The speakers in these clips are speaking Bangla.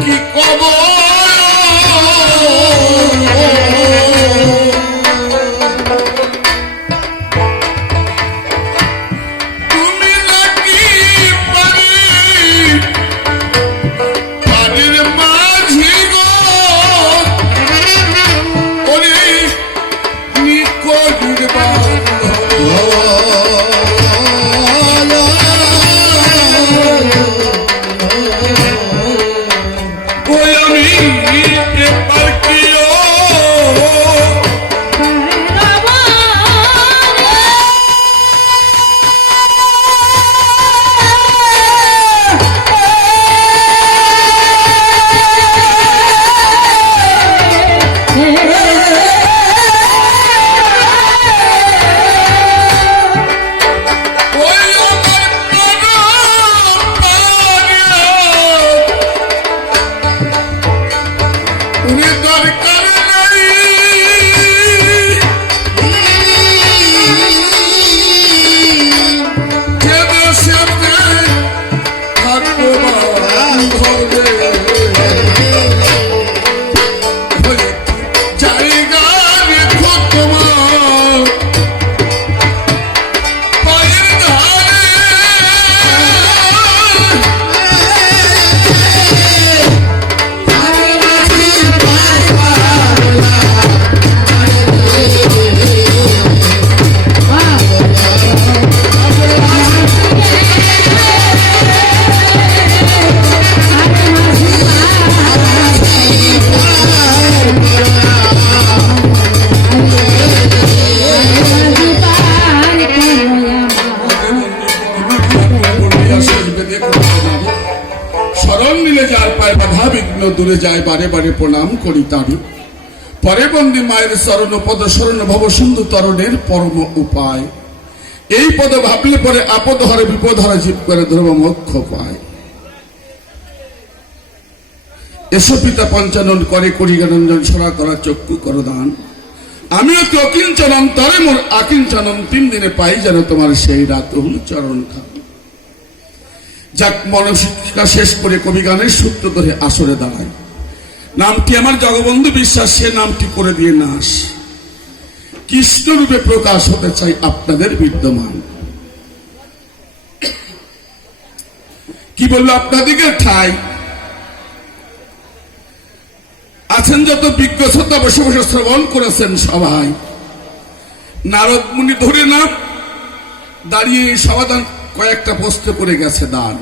কি কব তুমি নাকি পারি পানির মাঝি গো ওরে নিকট দূরে যায় বারে বারে প্রণাম করি তারি পরে বন্দী মায়ের চরণ পদ শরণ ভব সিন্ধু তরণের পরম উপায় এই পদ ভাবলে পরে আপদ হরে বিপদ হরে জীব করে ধ্রুব মোক্ষ পায় এসো পিতা পঞ্চানন করে করি জ্ঞানঞ্জন সরা করা চক্ষু করদান আমিও তো অকিঞ্চন অন্তরে মোর আকিঞ্চনন 3 দিনে পাই যেন তোমার সেই রাতুল চরণ খান যাক মনশিক্ষা শেষ করে কবি গানের সূত্র ধরে আসরে দাঁড়ায় নামটি আমার জগবন্ধু বিশ্বাস সে নামটি করে দিয়ে নাশ কৃষ্ণ রূপে প্রকাশ হতে চাই আপনাদের বিদ্যমান কি বললো আপনাদিকে ঠাই আছেন যত বিজ্ঞ শ্রোতা বসে বসে শ্রবণ করেছেন সবাই নারদ মুনি ধরে নাম দাঁড়িয়ে সমাধান কয়েকটা প্রশ্ন করে গেছে দান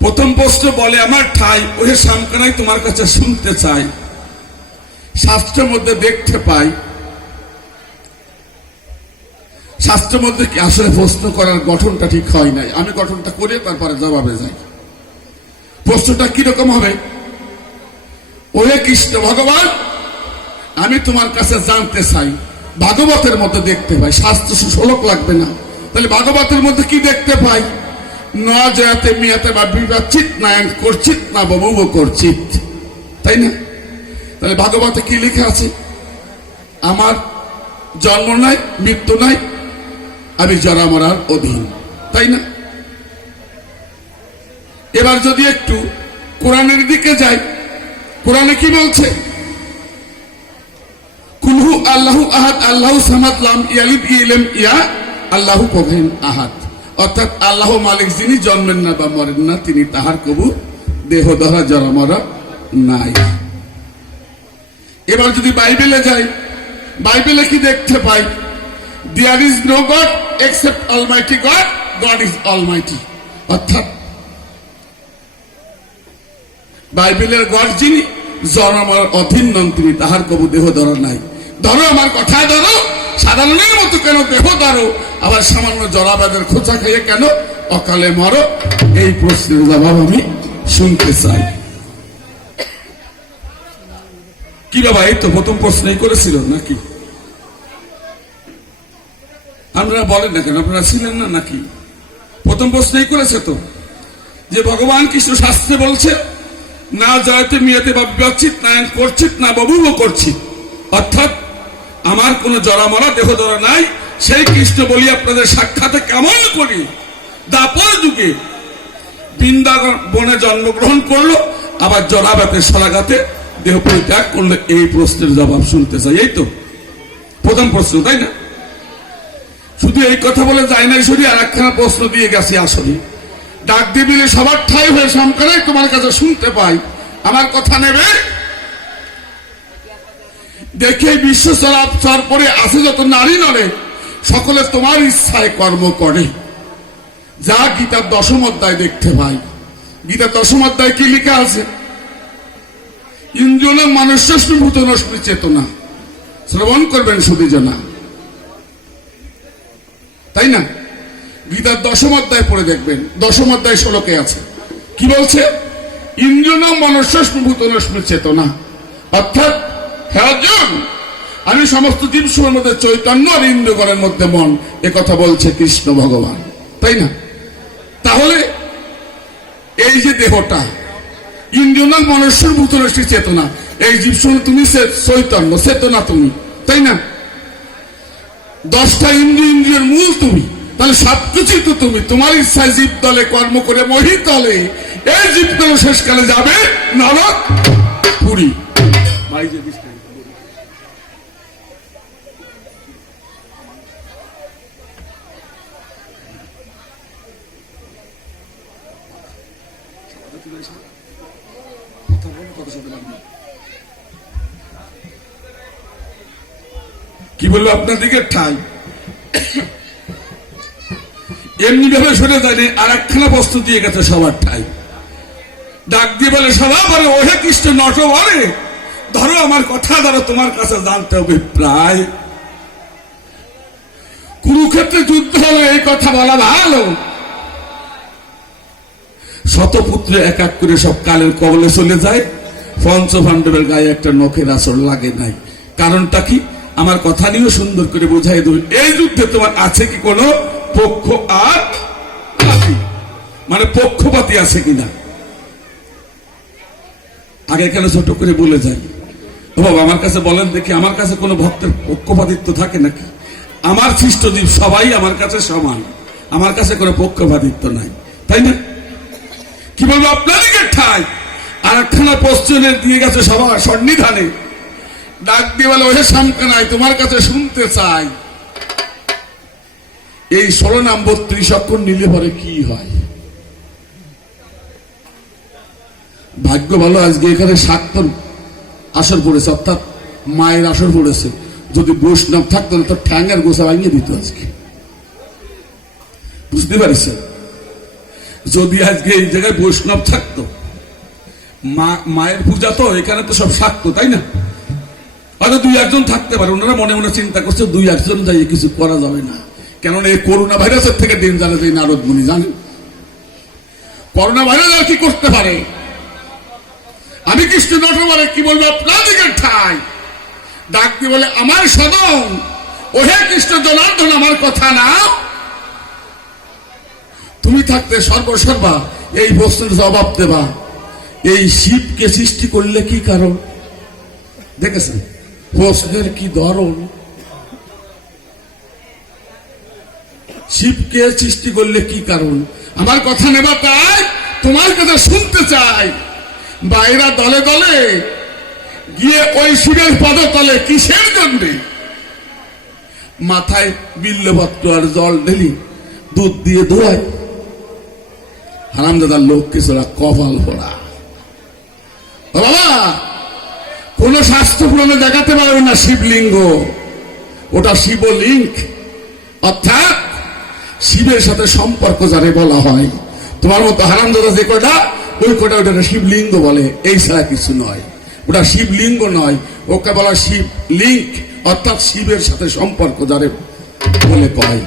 প্রথম প্রশ্ন বলে আমার ঠাই ওহে সামকানাই তোমার কাছে শুনতে চাই শাস্ত্রের মধ্যে দেখতে পাই শাস্ত্রের মধ্যে কি আসলে প্রশ্ন করার গঠনটা ঠিক হয় নাই আমি গঠনটা করে তারপরে জবাবে যাই প্রশ্নটা কিরকম হবে ওহে কৃষ্ণ ভগবান আমি তোমার কাছে জানতে চাই ভাগবতের মধ্যে দেখতে পাই শাস্ত্র শ্লোক লাগবে না তাহলে ভাগবতের মধ্যে কি দেখতে পাই ন জয়াতে মিয়াতে বা বিবাচিত নায়ন করছিত না বমুব করছিত তাই না তাহলে ভাগবতে কি লেখা আছে আমার জন্ম নাই মৃত্যু নাই আমি জরা মরার অধীন তাই না এবার যদি একটু কোরআনের দিকে যাই কোরআনে কি বলছে কুলহু আল্লাহু আহাদ আল্লাহু সামাদ লাম ইয়ালিদ ইলাম ইয়া আল্লাহু কবেন আহাদ অর্থাৎ আল্লাহ মালিক যিনি জন্মেন না বা মরেন না তিনি তাহার কবু দেহ ধরা জরা মরা নাই এবার যদি বাইবেলে যাই বাইবেলে কি দেখতে পাই there is no god except almighty god god is almighty অর্থাৎ বাইবেলের গড যিনি জরা মরার অধীন নন তিনি তাহার কবু দেহ ধরা নাই ধরো আমার কথা ধরো সাধারণের মতো কেন দেহ ধরো আবার সামান্য জরাবাদের খোঁচা খেয়ে কেন অকালে মরো এই প্রশ্নের জবাব আমি শুনতে চাই কি বাবা এই তো প্রথম প্রশ্নই করেছিল নাকি আপনারা বলেন না কেন আপনারা ছিলেন না নাকি প্রথম প্রশ্নই করেছে তো যে ভগবান কৃষ্ণ শাস্ত্রে বলছে না জয়তে মিয়াতে বা বিবাচিত নায়ন করছিত না ববুব করছিত অর্থাৎ আমার কোন জরা মরা দেহ ধরা নাই সেই কৃষ্ণ বলি আপনাদের সাক্ষাতে কেমন করি দাপর যুগে বৃন্দাবনে জন্মগ্রহণ করলো, আবার জরাবাতে সরাগাতে দেহ পরিত্যাগ করলো। এই প্রশ্নের জবাব শুনতে চাই। এই তো প্রথম প্রশ্ন, তাই না? শুধু এই কথা বলে যায় নাই, শুধু আর একখানা প্রশ্ন দিয়ে গেছে। আসলে ডাক দিবিলে সবার ঠাই হয়ে সমকালে তোমার কাছে শুনতে পাই, আমার কথা নেবে? দেখে বিশ্ব চরাচর করে আছে যত নারী নরে, সকলে তোমার ইচ্ছায় কর্ম করে। যা গীতার 10ম অধ্যায় দেখতে পাই। গীতার 10ম অধ্যায় কি লেখা আছে? ইন্দ্রিয় মানুষ্যস্মি ভূতনস্মি চেতনা। শ্রবণ করবেন সুধীজনা, তাই না? গীতার 10ম অধ্যায় পড়ে দেখবেন, 10ম অধ্যায় শ্লোকে আছে। কি বলছে? ইন্দ্রিয় মনুষ্যস্মি ভূতনস্মি চেতনা। অর্থাৎ হে অর্জুন, আমি সমস্ত জীবসমূহের মধ্যে চৈতন্য আর ইন্দ্রিয়গণের মধ্যে মন, এ কথা বলছে কৃষ্ণ ভগবান, তাই না? তাহলে এই যে দেহটা ইন্দ্রিয় মনুষ্যের ভূতনস্মি চেতনা, এই জীবসমূহ তুমি চৈতন্য, চেতনা তুমি, তাই না? 10টা ইন্দ্রিয়ের মূল তুমি, তাহলে সবকিছুই তো তুমি। তোমার ইচ্ছায় জীব দলে কর্ম করে মহিতলে এই জীব দল শেষকালে যাবে নরক পুরী। কি বললো আপনার দিকে ঠাই? এমনি ভাবে শুনে যায়নি, আর একখানা বস্তু দিয়ে গেছে সবার ঠাই। ডাক দিয়ে বলে সভা বলে, ওহে কৃষ্ণ নট বলে, ধরো আমার কথা, ধরো তোমার কাছে জানতে হবে প্রায়। কুরুক্ষেত্রে যুদ্ধ হলো, এই কথা বলা ভালো। শতপুত্র এক এক করে সব কালের কবলে চলে যায়, পঞ্চপাণ্ডবের গায়ে একটা নখের আসর লাগে নাই। কারণটা কি? আমার কথা নিয়েও সুন্দর করে বোঝাই দেবে। এই যুদ্ধে তোমার আছে কি কোন পক্ষ আর পাতি, মানে পক্ষপাতি আছে কিনা? আগে কেন ছোট করে বলে যাই, বাবা আমার কাছে বলেন দেখি, আমার কাছে কোন ভক্তের পক্ষপাতিত্ব থাকে নাকি? আমার সৃষ্টজীব সবাই আমার কাছে সমান, আমার কাছে কোনো পক্ষপাতিত্ব নাই, তাই না? কি বলবো আপনাদেরকে ঠাই। আর একখানা পশ্চিমের দিয়ে গেছে সবার সন্নিধানে, ডাক দিয়ে বলে, ওহে সামকানাই, তোমার কাছে শুনতে চাই। এই 16 নাম 32 অক্ষর নিলে পরে কি হয়? ভাগ্য ভালো আজকে এখানে 7 আসর পড়েছে, অর্থাৎ মায়ের আসর পড়েছে। যদি বৈষ্ণব থাকতো না, তো ঠ্যাঙ্গের গোসা ভাঙিয়ে দিত আজকে, বুঝতে পারছেন? যদি আজকে এই জায়গায় বৈষ্ণব থাকতো, মায়ের পূজা তো এখানে তো সব থাকতো, তাই না? হয়তো 2-1 থাকতে পারে, ওনারা মনে মনে চিন্তা করছে 2-1 যাই কিছু করা যাবে না। কেননা এই করোনা ভাইরাসের থেকে দিন জানে যে নারদ মুনি জানেন করোনা ভাইরাস আর কি করতে পারে। আমি কৃষ্ণ নটবারে কি বলবো আপনাদের ঠাই। ডাক দিয়ে বলে, আমার সদন, ওহে কৃষ্ণ জনার্দন, আমার কথা না। তুমি থাকতে সর্বসর্বা এই প্রশ্নের জবাব দেবা। এই শিবকে সৃষ্টি করলে কি কারণ? দেখেছেন প্রশ্নের কি ধরন? শিবকে সৃষ্টি করলে কি কারণ? আমার কথা নেবা, তাই তোমার কথা শুনতে চাই। বাইরা দলে দলে গিয়ে ওই শিবের পদতলে কিসের জন্য? মাথায় বিল্লপত্র আর জল ঢেলি দুধ দিয়ে ধোয়ায়। হারামজাদার লোক কিছুরা কপাল পড়া। বাবা, কোন শাস্ত্র পুরাণে দেখাতে পারবে না শিবলিঙ্গ, ওটা শিবলিঙ্গ। অর্থাৎ শিবের সাথে সম্পর্ক যারে বলা হয়, তোমার মতো হারামজাদা যে কটা, ওই কটা ওটা শিবলিঙ্গ বলে, এই ছাড়া কিছু নয়। ওটা শিবলিঙ্গ নয়, ওকে বলা শিবলিঙ্গ। অর্থাৎ শিবের সাথে সম্পর্ক যারে বলে কয়।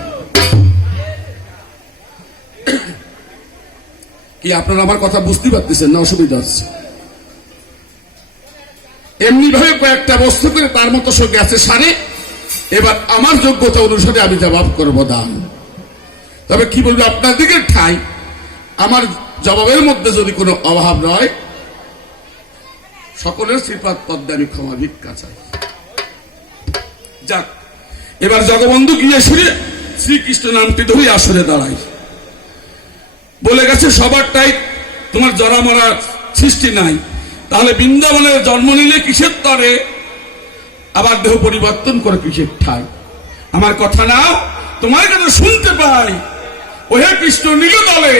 কি আপনারা আমার কথা বুঝতে পারতেছেন না? অসুবিধা হচ্ছে? এমনি ভাবে কয়েকটা বস্তু করে তার মতো সঙ্গে আছে সারে। এবার আমার যোগ্যতা অনুসারে আমি জবাব করবো দান। তবে কি বলবো আপনার দিকে ঠাই, আমার জবাবের মধ্যে যদি কোনো অভাব নয়, সকলের শ্রীপাদ পদ্মে আমি ক্ষমা ভিক্ষা চাই। যাক, এবার জগবন্ধু গিয়ে শুনে শ্রীকৃষ্ণ নামটি ধরে আসরে দাঁড়াই। বলে গেছে সবারটাই তোমার জরা মরার সৃষ্টি নাই, তাহলে বৃন্দাবনের জন্ম নিলে কিসের তরে, আবার দেহ পরিবর্তন করে কিসের ঠাই? আমার কথা নাও, তোমার কথা শুনতে পাই। ওহে কৃষ্ণ নীল দলে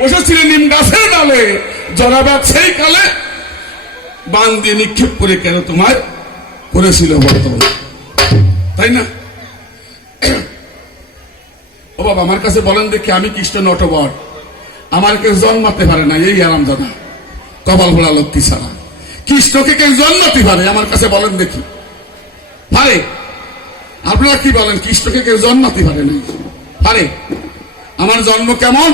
বসেছিলেন নিম গাছের ডালে, জরাবাদ সেই কালে বান দিয়ে নিক্ষেপ করে কেন তোমার করেছিল বর্তমান, তাই না? ও বাবা, আমার কাছে বলেন দেখি, আমি কৃষ্ণ নটবর, আমার কেউ জন্মাতে পারে না, এই আরাম দাদা কপাল ভোলা লক্ষ্মী ছাড়া। কৃষ্ণকে কেউ জন্মাতে পারে? আমার কাছে বলেন দেখি, পারে? আপনারা কি বলেন, কৃষ্ণকে কেউ জন্মাতে পারে না? পারে? আমার জন্ম কেমন?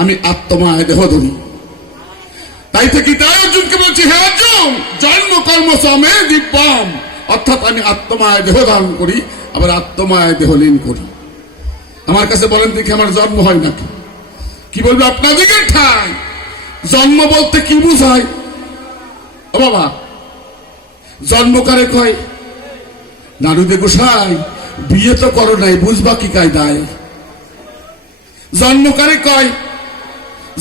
আমি আত্মমায় দেহ ধরি। তাই থেকে তাই অর্জুনকে বলছি, হে অর্জুন, জন্ম কর্ম সমে দিব্যম, অর্থাৎ আমি আত্মমায় দেহ ধারণ করি, আবার আত্মমায় দেহ লীন করি। আমার কাছে বলেন দেখি, আমার জন্ম হয় নাকি? কি বলবো আপনাদেরকে ঠাই? জন্ম বলতে কি বুঝায়? ও বাবা, জন্ম কারে কয়? নাড়ুদে গোসাই, বিয়ে তো করো নাই, বুঝবা কি কায়দায়? জন্ম কারে কয়?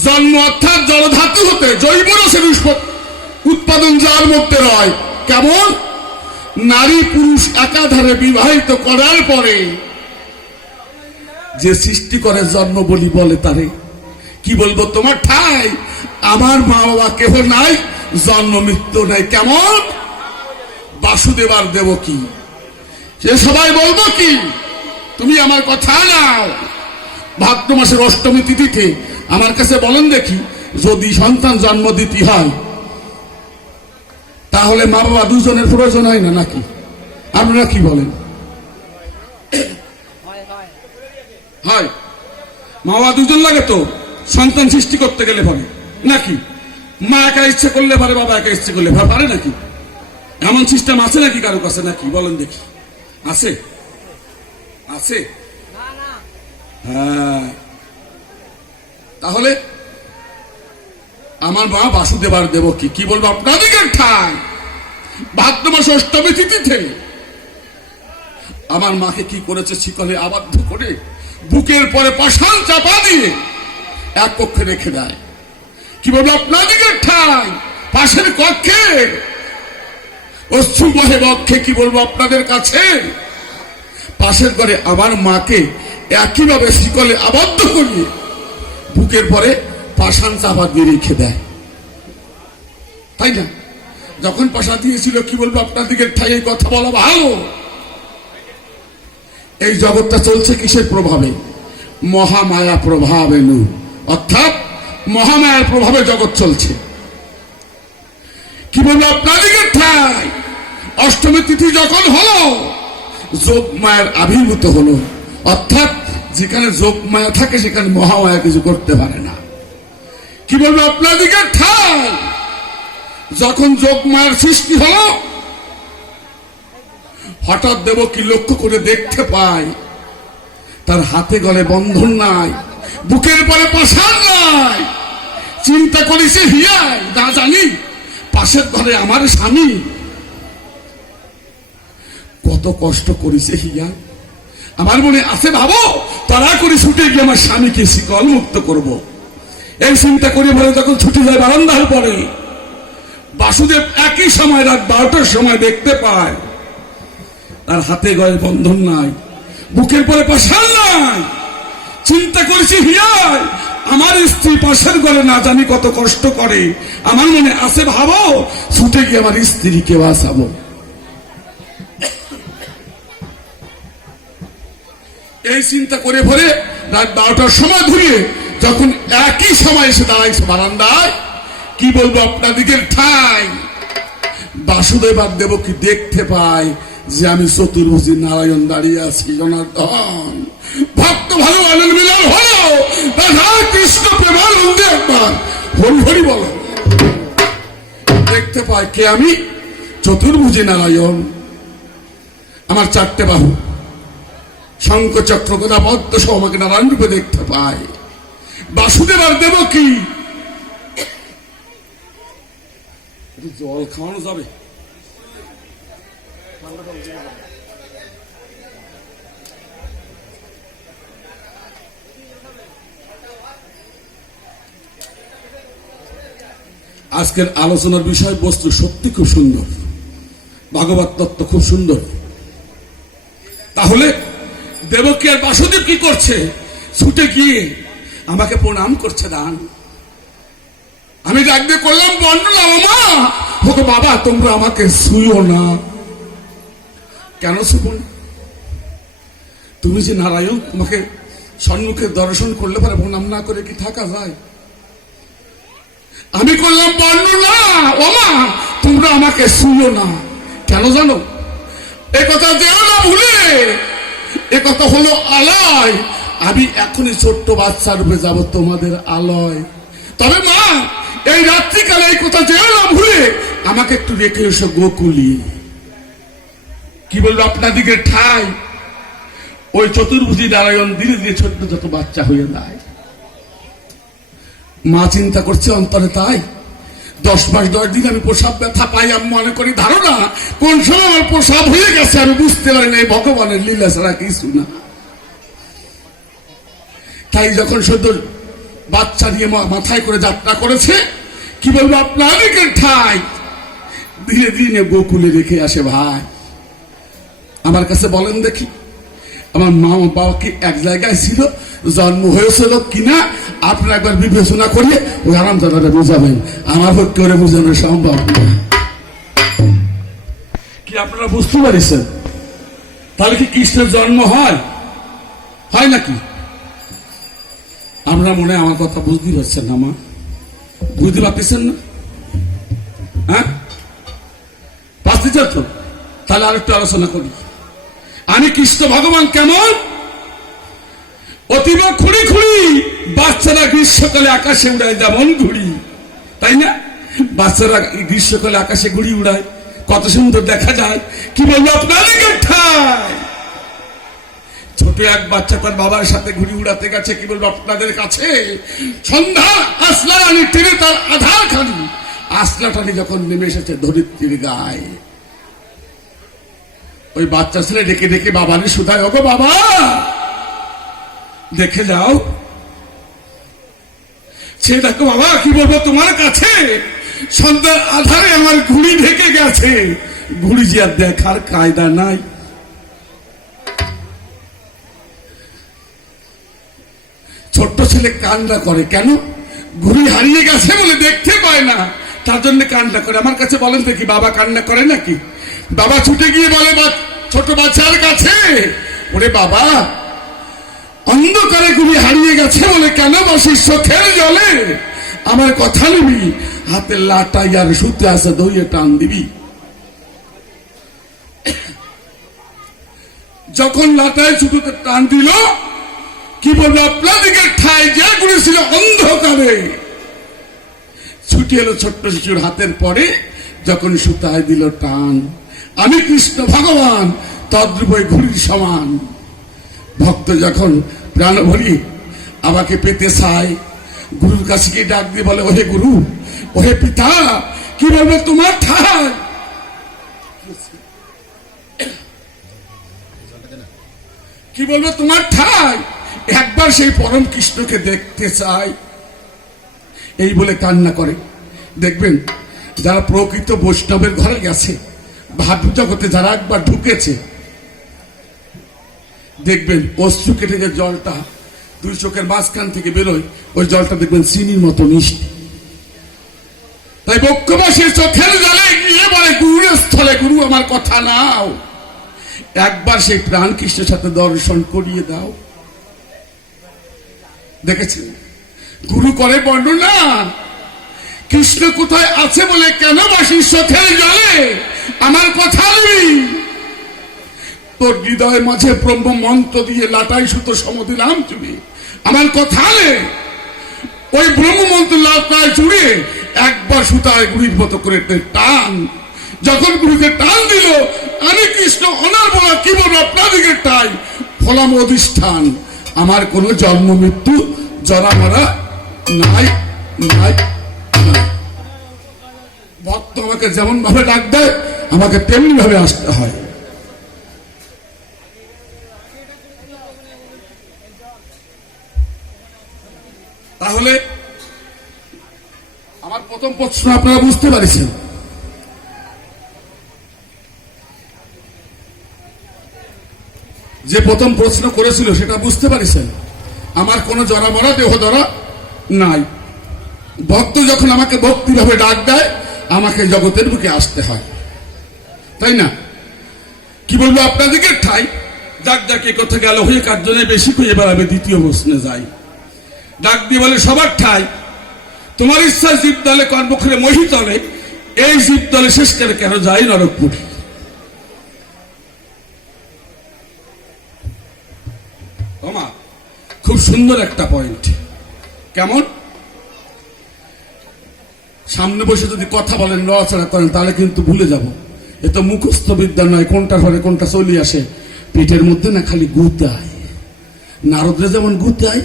জন্ম অর্থাৎ জলধাতু হতে জৈব রসের উৎপাদন যার মধ্যে রয়। কেমন? নারী পুরুষ একাধারে বিবাহিত করার পরে যে সৃষ্টি করে জন্ম বলি বলে তারে। কি বলবো তোমার ঠাই? আমার মা বাবা কেহ নাই, জন্ম মৃত্যু নাই। কেমন? বাসুদেব আর দেবকী, সে সবাই বলবো কি? তুমি আমার কথা নাও। ভাদ্র মাসের অষ্টমী তিথিতে আমার কাছে বলেন দেখি, যদি সন্তান জন্ম দিতে হয় তাহলে মা বাবা দুজনের প্রয়োজন হয় না নাকি? আপনারা কি বলেন? হয়। মা বাবা দুজন লাগে তো সন্তান সৃষ্টি করতে গেলে পারে নাকি? মা একা ইচ্ছে করলে পারে, বাবা একা ইচ্ছে করলে পারে নাকি? এমন সিস্টেম আছে নাকি কারো কাছে? নাকি বলেন দেখি, আছে? আছে? হ্যাঁ। তাহলে আমার মা বাসুদেব আর দেবকী, কি বলবো আপনাদের ঠাই? ভাদ্র মাস অষ্টমী তিথিতে আমার মাকে কি করেছে? শিকলে আবদ্ধ করে বুকের পরে পাষাণ চাপা দিয়ে এক কক্ষে রেখে দেয়। কি বলবো আপনাদের ঠাই? পাশের কক্ষে অশ্রুমহে বক্ষে, কি বলবো আপনাদের কাছে? পাশের ঘরে আমার মাকে একইভাবে শিকলে আবদ্ধ করিয়ে বুকের পরে পাষাণ চাপা দিয়ে রেখে দেয়, তাই না? যখন পাশা দিয়েছিল, কি বলবো আপনাদিকে ঠাই, এই কথা বলা ভালো। এই জগৎটা চলছে কিসের প্রভাবে? মহামায়া প্রভাবে, অর্থাৎ মহামায়ার প্রভাবে জগৎ চলছে। কি বলবো আপনাদিকে ঠাই? অষ্টমী তিথি যখন হলো, যোগ মায়ের আবির্ভূত হলো, অর্থাৎ যেখানে যোগ মায়া থাকে সেখানে মহামায়া কিছু করতে পারে না। কি বলবো আপনাদিকে ঠাই? যখন যোগ মায়ের সৃষ্টি হলো, হঠাৎ দেবকী লক্ষ্য করে দেখতে পায় তার হাতে গলে বন্ধন নাই, বুকের পরে পাষাণ নাই। চিন্তা করেছে, হিয়ায় না জানি পাশের ঘরে আমার স্বামী কত কষ্ট করেছে, হিয়া আমার মনে আছে, ভাবো তারা করে ছুটে গিয়ে আমার স্বামীকে শিকল মুক্ত করব। এই চিন্তা করে বলে যখন ছুটে যায় বারান্দার পরে, বাসুদেব একই সময় রাত 12টার সময় দেখতে পায় তার হাতে গয়ে বন্ধন নাই, বুকের পরে পাষাণ নাই। চিন্তা করেছি, হিয়ায় আমার স্ত্রী পাশের গলে না জানি কত কষ্ট করে, আমার মনে আছে, ভাবো ছুটে গিয়ে আমার স্ত্রীকে বাঁচাবো। এই চিন্তা করে ভরে রাত 12টার সময় ধরিয়ে যখন একই সময় এসে দাঁড়াইছে বারান্দায়, কি বলবো আপনাদিকে ঠাই? বাসুদেব আর দেবকী দেখতে পায় যে আমি চতুর্ভুজী নারায়ণ দাঁড়িয়ে আছি। জনার্দন ভক্ত ভালো আনন্দ মিলন হলো, কৃষ্ণ প্রেমানন্দে একবার হরি হরি বলো। দেখতে পায় কে? আমি চতুর্ভুজী নারায়ণ, আমার 4টে বাহু, শঙ্খ চক্র গদা পদ্ম সহ আমাকে নারায়ণ রূপে দেখতে পায়। বাসুদেব আর দেবকী, জল খাওয়ানো যাবে? আজকের আলোচনার বিষয়বস্তু সত্যি খুব সুন্দর, ভাগবত তত্ত্ব খুব সুন্দর। তাহলে দেবকী আর বাসুদেব কি করছে? ছুটে গিয়ে আমাকে প্রণাম করছে। দান আমি ডাক দিয়ে করলাম, বর্ণনা মা, ওকে বাবা তোমরা আমাকে ছুঁয়ো না। কেন ছুঁবো না? তুমি যে নারায়ণ, তোমাকে সম্মুখে দর্শন করলে পরে প্রণাম না করে কি থাকা যায়? আমি করলাম বর্ণনা, ওমা তোমরা আমাকে ছুঁয়ো না। কেন জানো? এ কথা যেও না ভুলে, এ কথা হলো আলয়। আমি এখনই ছোট্ট বাচ্চা রূপে যাব তোমাদের আলয়। তবে মা, এই রাত্রিকালে এই কথা যেও না ভুলে আমাকে একটু রেখে এসো গোকুলি। কি বলবো আপনাদিকে ঠাই? ওই চতুর্ভুজী নারায়ণ ধীরে ধীরে ছোট্ট ছোট বাচ্চা হয়ে যায়। মা চিন্তা করছে অন্তরে, তাই 10 মাস 10 দিন আমি প্রসাব ব্যথা পাই। আমি মনে করি ধারণা কোন সময় আমার প্রসাব হয়ে গেছে আমি বুঝতে পারি না। ভগবানের লীলা ছাড়া কিছু না। তাই যখন সদ্য বাচ্চা নিয়ে মাথায় করে যাত্রা করেছে, কি বলবো আপনাদেরকে ঠাই ধীরে ধীরে গোকুলে রেখে আসে। ভাই আমার কাছে বলেন দেখি, আমার মা বাবা কি এক জায়গায় ছিল? জন্ম হয়েছিল কিনা আপনারা একবার বিবেচনা করিয়ে ওই আরামদাদাটা বুঝাবেন। আমার পক্ষে করে বোঝানো সম্ভব না। কি আপনারা বুঝতে পারছেন? তাহলে কি কৃষ্ণের জন্ম হয় নাকি? আপনারা মনে হয় আমার কথা বুঝতে পারছেন না? মা বুঝতে পারতেছেন না? হ্যাঁ পারতেছ তো? তাহলে আরেকটু আলোচনা করি। আমি কৃষ্ণ ভগবান কেমন? অতীব খুঁড়ি খুঁড়ি বাচ্চারা গ্রীষ্মকালে আকাশে উড়ায় যেমন ঘুড়ি, তাই না? বাচ্চারা গ্রীষ্মকালে আকাশে ঘুড়ি উড়ায়, কত সুন্দর দেখা যায়। কি বলবো আপনাদেরকে ঠাই? ছোট এক বাচ্চা তার বাবার সাথে ঘুড়ি উড়াতে গেছে। কি বলবো আপনাদের কাছে? সন্ধ্যা আসলা রানী টেনে তার আধার খানি আসলা টানি যখন নেমে এসেছে ধরিত্রীর গায়ে, ওই বাচ্চা ছেলে ডেকে ডেকে বাবারে শুধায়, ওগো বাবা দেখে যাও। সে দেখো বাবা, কি বলবো তোমার কাছে, সন্ধ্যার আধারে আমার ঘুড়ি ঢেকে গেছে। ঘুড়ি যে আর দেখার কায়দা নাই। ছোট্ট ছেলে কান্না করে কেন? ঘুড়ি হারিয়ে গেছে বলে দেখতে পায় না, তার জন্য কান্না করে। আমার কাছে বলেন দেখি, বাবা কান্না করে নাকি? বাবা ছুটে গিয়ে বলে ছোট বাচ্চার কাছে, ওরে বাবা অন্ধকারে ঘুড়ি হারিয়ে গেছে বলে কেন বসিস চোখের জলে? আমার কথা নিবি, হাতে লাটাই আর সুতে আছে দইয়ে টান দিবি। যখন লাটাই সুতোতে টান দিল, কি বলবো আপনাদিকে ঠাই যে ঘুড়ি ছিল অন্ধকারে ছুটে এলো ছোট্ট শিশুর হাতের পরে। যখন সুতায় দিল টান, আমি কৃষ্ণ ভগবান তদ্রূপ ঘুড়ির সমান। ভক্ত যখন প্রাণ ভরি আমাকে পেতে চায়, গুরুর কাছে গিয়ে ডাক দিয়ে বলে, ওহে গুরু, ওহে পিতা, কি বলবো তোমার ঠাই? কি বলবো তোমার ঠাই? একবার সেই পরম কৃষ্ণকে দেখতে চাই, এই বলে কান্না করে। দেখবেন যারা প্রকৃত বৈষ্ণবের ঘরে গেছে, ভাব জগতে যারা একবার ঢুকেছে, দেখবেন অশ্রু কেটে যে জলটা দুই চোখের মাঝখান থেকে বেরোয়, ওই জলটা দেখবেন চিনির মতো মিষ্টি। তাই বক্ষবাসীর চোখের জলে গিয়ে বলে, গুরুর স্থলে গুরু আমার কথা নাও, একবার সেই প্রাণ কৃষ্ণের সাথে দর্শন করিয়ে দাও। দেখেছেন গুরু করে বর্ণনা, কৃষ্ণ কোথায় আছে বলে কেন বাসির চোখের জলে আমার কথা নেই। তোর হৃদয়ের মাঝে ব্রহ্ম মন্ত্র দিয়ে লাটাই সুতো সমদিলাম চুড়ি, আমার কথা নেই। ওই ব্রহ্ম মন্ত্র লাটাই চুড়ে একবার সুতায় গুড়ির মতো করে টান। যখন গুরুকে টান দিল, আমি কৃষ্ণ অনার বলা, কি বলবো আপনাদিকে টাই ফলাম অধিষ্ঠান। আমার কোন জন্ম মৃত্যু জরা মারা নাই নাই। ভক্ত আমাকে যেমন ভাবে ডাক দেয়, আমাকে তেমনি ভাবে আসতে হয়। তাহলে আমার আমার প্রথম প্রশ্ন আপনারা বুঝতে পারছেন? যে প্রথম প্রশ্ন করেছিল সেটা বুঝতে পারছেন? আমার কোনো জরা মরা দেহ ধরা নাই। ভক্ত যখন আমাকে ভক্তিভাবে ডাক দেয়, আমাকে জগতের বুকে আসতে হয়, তাই না? কি বলবো আপনাদেরকে? ঠাই ডাক ডাকে কথা গেল হয়ে কার্জনে বেশি করে, এবার আমি দ্বিতীয় প্রশ্নে যাই। ডাক দিয়ে বলে সবার ঠাই, তোমার ইচ্ছা জীব দলে কর্মক্ষরে মহিতলে, এই জীব দলে শেষ করে কেন যাই নরকপুরী। ওমা, খুব সুন্দর একটা পয়েন্ট। কেমন? সামনে বসে যদি কথা বলেন, নড়াচড়া করেন, তাহলে কিন্তু ভুলে যাব। এ তো মুখস্থ বিদ্যা নয়, কোনটার পরে কোনটা চলে আসে পেটের মধ্যে, না খালি গুতায়। নারদরে যেমন গুতায়,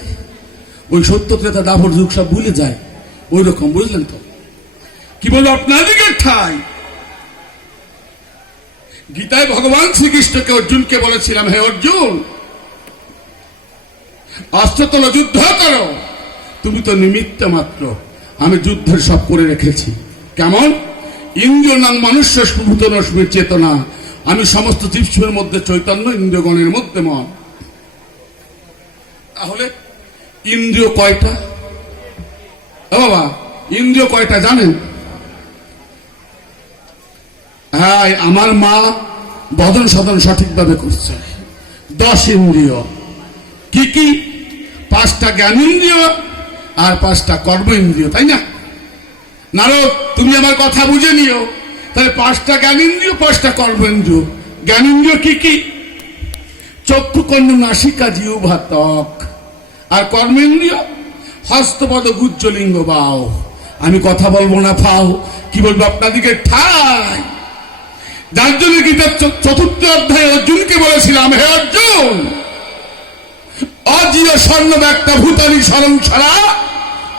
ওই সত্য ক্রেতা দাবর যুগ সব ভুলে যায়, ওই রকম, বুঝলেন তো? কি বলবো আপনাদেরকে? ঠাই গীতায় ভগবান শ্রীকৃষ্ণকে অর্জুনকে বলেছিলাম, হে অর্জুন, অস্ত্রতল যুদ্ধ করো, তুমি তো নিমিত্ত মাত্র, আমি যুদ্ধের সব করে রেখেছি। কেমন? ইন্দ্রিয় নাম মানুষ্য ভূতনস্মীর চেতনা, আমি সমস্ত জীবসের মধ্যে চৈতন্য, ইন্দ্রিয়গণের মধ্যে মন। তাহলে ইন্দ্রিয় কয়টা? বাবা, ইন্দ্রিয় কয়টা জানেন? হ্যাঁ, আমার মা বদন সদন সঠিকভাবে করছে। 10 ইন্দ্রিয়। কি কি? 5টা জ্ঞানেন্দ্রিয় আর 5টা কর্ম ইন্দ্রিয়, তাই না? নারদ, তুমি আমার কথা বুঝে নিও। তাহলে 5টা জ্ঞানেন্দ্রিয়, 5টা কর্মেন্দ্রিয়। জ্ঞানেন্দ্রিয় কি কি? চক্ষু, কর্ণ, নাসিকা, জিহ্বা, ত্বক। আর কর্মেন্দ্রিয় হস্তপদ, গুজ্জলিঙ্গ, বাও। আমি কথা বলবো না, ফাও। কি বলবো আপনাদিকে? ঠাই। যার জন্য গীতার 4th অধ্যায়ে অর্জুনকে বলেছিলাম, হে অর্জুন, অজিয় স্বর্ণ ব্যক্তা ভূতানি স্মরণ ছাড়া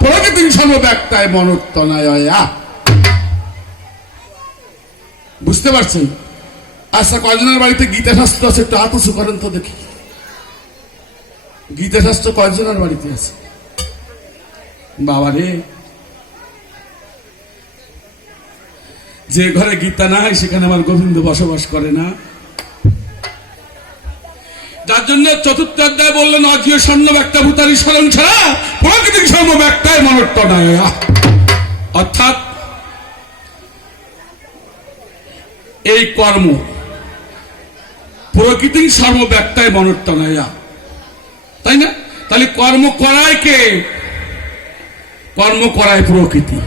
প্রকৃতির সর্বব্যক্তায় মনোত্তনায়। বুঝতে পারছেন? আচ্ছা, কয়জনের বাড়িতে গীতা শাস্ত্র আছে? একটু হাত উঁচু করেন তো দেখি। গীতা শাস্ত্র কয়জনের বাড়িতে আছে? বাবা রে, যে ঘরে গীতা নাই সেখানে আমার গোবিন্দ বসবাস করে না। যার জন্য 4th অধ্যায় বললেন, অজিয় স্বর্ণ ব্যক্তা ভূতানি স্মরণ ছাড়া প্রকৃতির সর্বব্যক্তায় মনোত্তনায়। অর্থাৎ এই কর্ম প্রকৃতির সর্বব্যক্তায় মনোত্তনায়, তাই না? তাহলে কর্ম করায় কে? কর্ম করায় প্রকৃতি।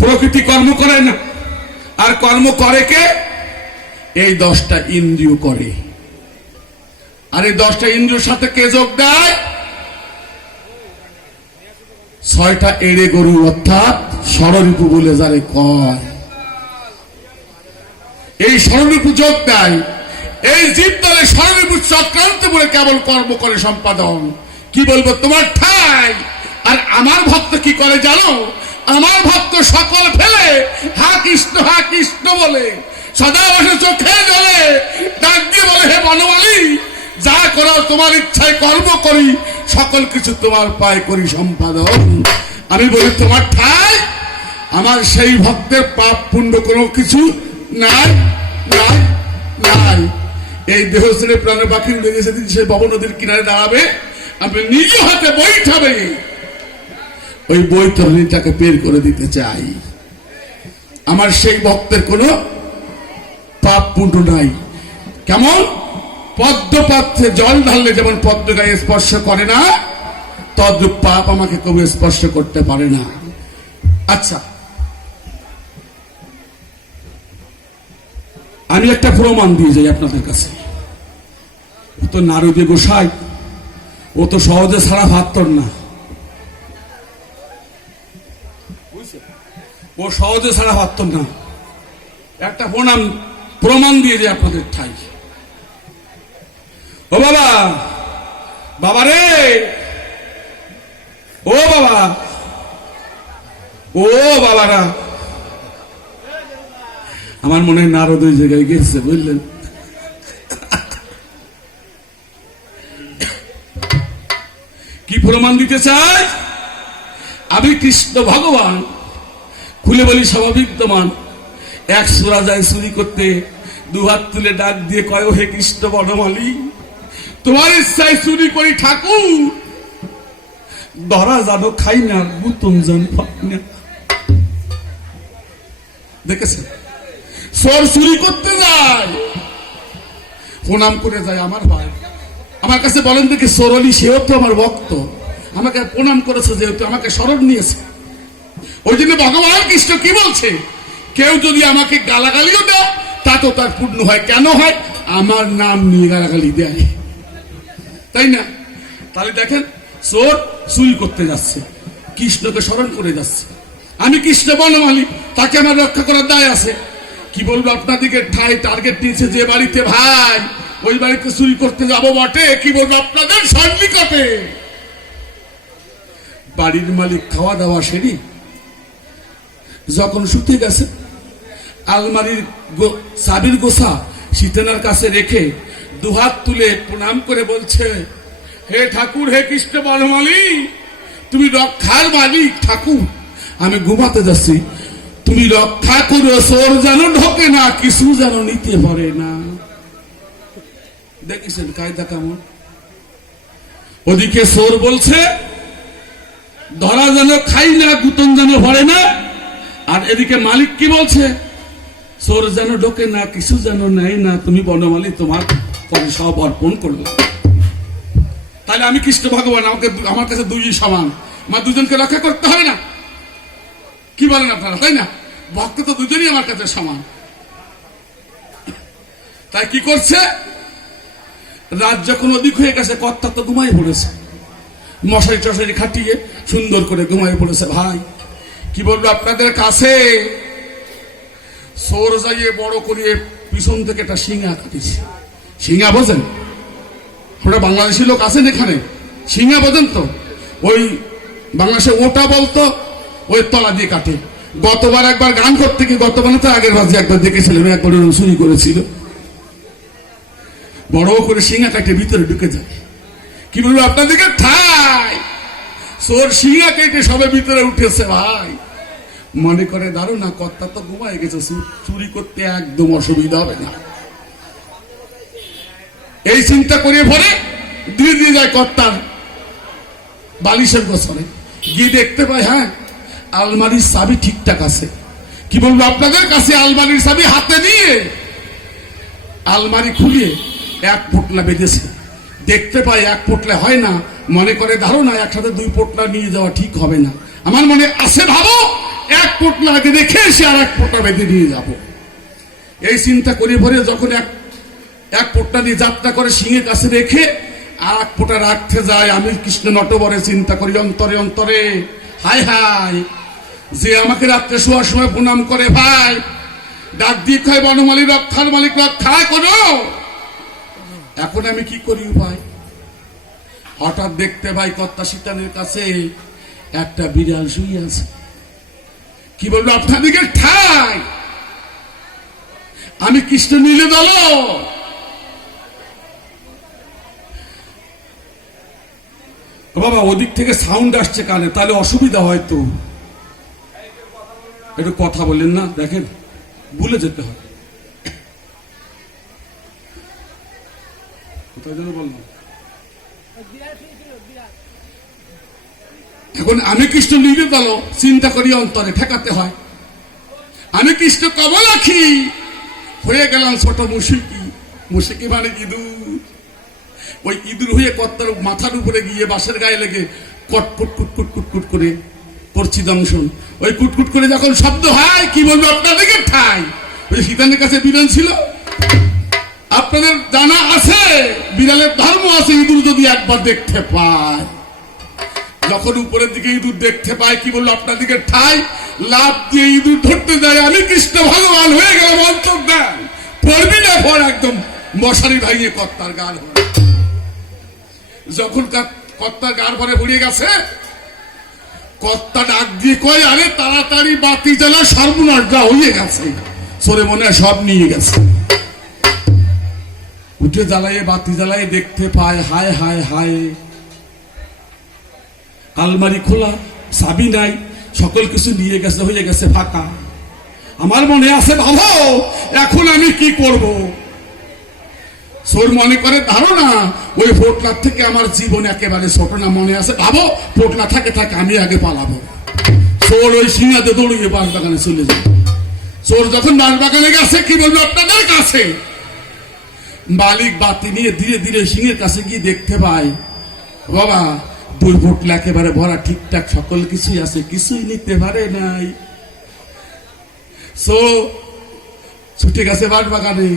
প্রকৃতি কর্ম করে না। আর কর্ম করে কে? এই 10টা ইন্দ্রিয় করে। আর এই 10টা ইন্দ্রিয়র সাথে কে যোগ দেয়? 6টা এড়ে গরু, অর্থাৎ ষড়রিপু বলে যারে কয়, এই ষড়রিপু যোগ দেয়। এই জীব দলে ষড়রিপু চক্রান্ত বলে কেবল কর্ম করে সম্পাদন। কি বলবো? তোমার ঠাই। আর আমার ভক্ত কি করে জানো? আমার ভক্ত সকল ফেলে হা কৃষ্ণ বলে, সদা বসে চোখে জলে ডাক দিয়ে বলে, হে বনমালী, যা করো তোমার ইচ্ছায় কর্ম করি, সকল কিছু তোমার পায় করি সম্পাদন। আমি বলি, তোমার ঠাই। আমার সেই ভক্তের পাপ পুণ্য কোনো কিছু নাই, নাই, নাই। এই দেহ ছেড়ে প্রাণে পাখি উড়ে গেছে, সেই ভব নদীর কিনারে দাঁড়াবে, আপনি নিজ হাতে বৈঠাবে, ওই বৈতরণীটাকে বের করে দিতে চাই। আমার সেই ভক্তের কোনো পাপ পুণ্য নাই। কেমন? পদ্মপাত্রে জল ঢাললে যেমন পদ্ম গায়ে স্পর্শ করে না, তদ্রূপ পাপ আমাকে কবি স্পর্শ করতে পারে না। আচ্ছা, আমি একটা প্রমাণ দিয়ে যাই আপনাদের কাছে। ও তো নারদী গোসাই, ও তো সহজে ছাড়া ভাবতন না। ও সহজে ছাড়া ভাবতন না। একটা প্রমাণ দিয়ে যাই আপনাদের ঠাই। ও বাবা, বাবা রে, ও বাবা, ও বাবারা, আমার মনে হয় নারদ ওই জায়গায় গেছে, বুঝলেন? কি প্রমাণ দিতে চাই? আমি কৃষ্ণ ভগবান। খুলে বলি স্বাভাবিকমান, এক সুরা যায় চুরি করতে, দুহাত তুলে ডাক দিয়ে কয়, হে কৃষ্ণ বনমালী, তোমার ইচ্ছায় চুরি করি ঠাকুর, ধরা জানো খাই না, গুতম জান পাই না। দেখেছেন, চোর চুরি করতে যায়, প্রণাম করে যায়। আমার ভাই আমার কাছে বলেন দেখি, চোরলি সেও তো আমার ভক্ত, আমাকে প্রণাম করেছে, যেহেতু আমাকে স্মরণ নিয়েছে। ওই জন্য ভগবান কৃষ্ণ কি বলছে, কেউ যদি আমাকে গালাগালিও দেয় তা তো তার পূর্ণ হয়। কেন হয়? আমার নাম নিয়ে গালাগালি দেয়, তাই না? তাহলে দেখেন, চোর চুরি করতে যাচ্ছে, কৃষ্ণকে স্মরণ করে যাচ্ছে। আমি কৃষ্ণ বনমালী, তাকে আমার রক্ষা করার দায় আছে। কি বলবো, আপনাদেরকে ঠাই টার্গেট নিয়েছে যে বাড়িতে, ভাই ওই বাড়িতে চুরি করতে যাবো বটে। কি বলবো আপনাদের সন্নিকটে, বাড়ির মালিক খাওয়া দাওয়া সেরি যখন শুতে গেছে, আলমারির চাবির গোছা সীতানার কাছে রেখে দুহাত তুলে প্রণাম করে বলছে, হে ঠাকুর, হে কৃষ্ণ বনমালী, তুমি রক্ষার মালিক ঠাকুর, আমি ঘুমাতে যাচ্ছি, তুমি রক্ষা করো, চোর যেন ঢোকে না, কিছু যেন নিতে পারে না। দেখেছেন কায়দা কেমন? ওদিকে চোর বলছে, ধরা যেন খাই না, গুতন যেন ভরে না। আর এদিকে মালিক কি বলছে, চোর যেন ঢোকে না, কিছু যেন নেয় না, তুমি বনমালী তোমার পরে সব অর্পণ করবে। তাহলে আমি কৃষ্ণ ভগবান, আমাকে আমার কাছে দুই সমান, আমার দুজনকে রক্ষা করতে হবে না? কি বলেন আপনারা, তাই না? ভক্ত তো দুজনই আমার কাছে সমান। তাই কি করছে, রাত যখন অধিক হয়ে গেছে, কর্তা তো ঘুমাই পড়েছে, মশারি টশারি খাটিয়ে সুন্দর করে ঘুমাই পড়েছে। ভাই কি বলবো আপনাদের কাছে, চোর যাইয়ে বড় করিয়ে পিছন থেকে একটা শিঙা কাটিছে। শিঙা বোঝেন? ওটা বাংলাদেশি লোক আছেন এখানে, শিঙা বোঝেন তো? ওই বাংলাদেশে ওটা বলতো, ওই তলা দিয়ে কাটে। গতবার একবার গান করতে গিয়ে, গতবার তো আগের বাজে একবার দেখেছিলাম, একবার চুরি করেছিল, বড় করে শিঙা কাটে ভিতরে ঢুকে যায়। কি বলবো আপনাদেরকে, ঠাই চোর শিঙা কেটে সবে ভিতরে উঠেছে। ভাই মনে করে দারুণ না, কর্তা তো ঘুমায় গেছে, চুরি করতে একদম অসুবিধা হবে না, এই চিন্তা করে পরে ধীরে ধীরে যায় কর্তার বালিশের গোছরে, গিয়ে দেখতে পায়, হ্যাঁ আলমারির চাবি ঠিকঠাক আছে। কি বলবো আপনাদের কাছে, আলমারির চাবি হাতে নিয়ে আলমারি খুলিয়ে এক পোটলা বেঁধেছে। দেখতে পায় এক পোটলা হয় না, মনে করে ধারণা একসাথে দুই পোটলা নিয়ে যাওয়া ঠিক হবে না। আমার মনে আছে, ভাবো এক পোটলা আগে রেখে এসে আর এক পোটলা বেঁধে নিয়ে যাব। এই চিন্তা করে পরে যখন এক পোটলা নিয়ে যাত্রা করে সিংহের কাছে রেখে আর এক পোটা রাখতে যায়, আমি কৃষ্ণ নটবরে চিন্তা করি অন্তরে অন্তরে, হায় হায়, যে আমাকে রাত্রে শোয়ার সময় প্রণাম করে, ভাই ডাক দিয়ে খায়, বনমালী রক্ষার মালিক রক্ষা করো, এখন আমি কি করি উপায়? হঠাৎ দেখতে পাই কর্তা সীতানের কাছে একটা বিড়াল শুয়ে আছে। কি বলবো আপনাদেরকে, ঠাই আমি কৃষ্ণ নীলে দল, বাবা ওদিক থেকে সাউন্ড আসছে কানে, তাহলে অসুবিধা হয়তো, একটু কথা বলেন না, দেখেন ভুলে যেতে হয়। কোথায় যেন বললাম, এখন আমি কৃষ্ণ নীলে দল, চিন্তা করি অন্তরে ঠেকাতে হয়। আমি কৃষ্ণ কমলাক্ষী হয়ে গেলাম ছোট মুশিকি, মুশিকি মানে ইঁদুর। ওই ইঁদুর হয়ে কর্তার মাথার উপরে গিয়ে বাঁশের গায়ে লেগে কটকুট কুটকুট কুটকুট করে করছি দংশন। ওই কুটকুট করে যখন শব্দ হয়, কি বলবো আপনাদেরকে, ঠাই ওই সীতানের কাছে বিড়াল ছিল। আপনাদের জানা আছে বিড়ালের ধর্ম আছে, ইঁদুর যদি একবার দেখতে পায়, যখন উপরের দিকে ইঁদুর দেখতে পায়, কি বললো আপনাদেরকে, ঠাই লাভ দিয়ে ইঁদুর ধরতে যায়। আমি কৃষ্ণ ভগবান হয়ে গেলাম অন্তর দেন, পড়বি না পর একদম মশারি ভাঙিয়ে কর্তার গাল। যখন কর্তার গাল ভরে পড়িয়ে গেছে, কর্তা ডাক দিয়ে কয়, আরে তাড়াতাড়ি বাতি জ্বালা, সর্বনাশ হয়ে গেছে, সরে মনে হয় সব নিয়ে গেছে। উঠে জ্বালাইয়ে বাতি জ্বালাইয়ে দেখতে পায়, হায় হায় হায়, আলমারি খোলা, চাবি নাই, সকল কিছু নিয়ে গেছে, হয়ে গেছে ফাঁকা। আমার মনে আছে ভাবো এখন আমি কি করব। চোর মনে করে ধারণা ওই পোটলার থেকে আমার জীবন একেবারে ছোট না, মনে আছে ভাবো পোটলা থাকে থাকে আমি আগে পালাবো। চোর ওই সিংহাতে দৌড়িয়ে বাঁশবাগানে চলে যায়। চোর যখন বাঁশবাগানে গেছে কি বলবো আপনাদের কাছে, মালিক বাতি নিয়ে ধীরে ধীরে সিংহের কাছে গিয়ে দেখতে পায় বাবা দুই পোটলা একেবারে ভরা, ঠিকঠাক সকল কিছুই আছে, কিছুই নিতে পারে নাই। ছুটে গেছে বাঁশবাগানে।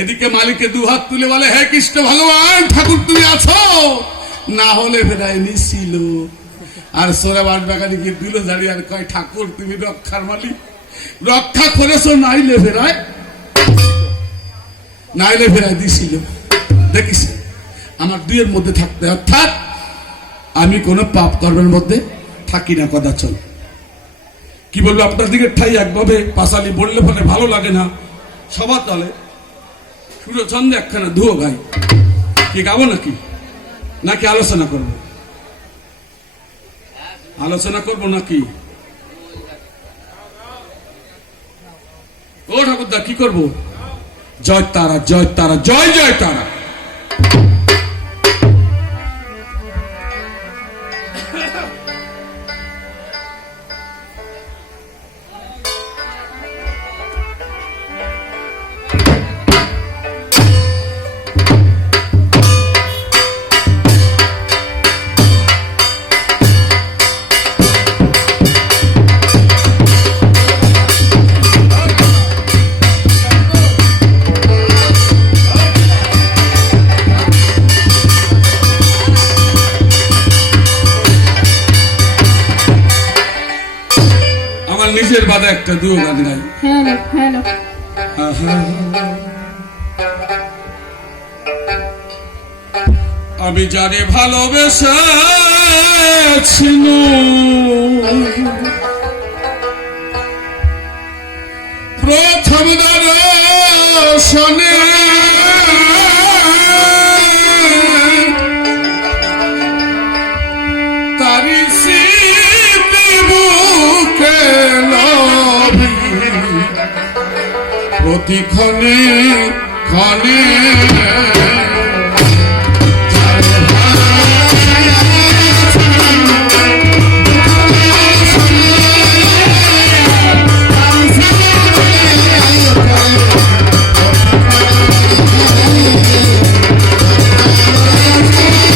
এদিকে মালিককে দু হাত তুলে বলে, হে কৃষ্ণ ভগবান ঠাকুর তুমি আছো, না হলে ফেরাই নিছিল। আর সোরা বাঁশবাগানে গিয়ে দুলো দাঁড়িয়ে আর কয়, ঠাকুর তুমি রক্ষার মালিক, রক্ষা করেছো, নাইলে ফেরায় দিছিল। দেখিস আমার দুইয়ের মধ্যে থাকতে, অর্থাৎ আমি কোন পাপ কর্মের মধ্যে থাকি না কদাচল। কি বলবো আপনার দিকে ঠাই একভাবে পাশালি বললে পরে ভালো লাগে না। সবার দলে সুর ছন্দে একখানা ধুয়ো গাই, কি গাবো নাকি নাকি আলোচনা করব? আলোচনা করব নাকি? ও ঠাকুরদা কি করব? জয় তারা, জয় তারা, জয় জয় তারা। নিজের বাদে একটা দুয়ো গান গাই। আমি জানি ভালোবেসেছিল প্রথম দর্শনে, তারি স্মৃতি বুকে প্রতি ক্ষণে ক্ষণে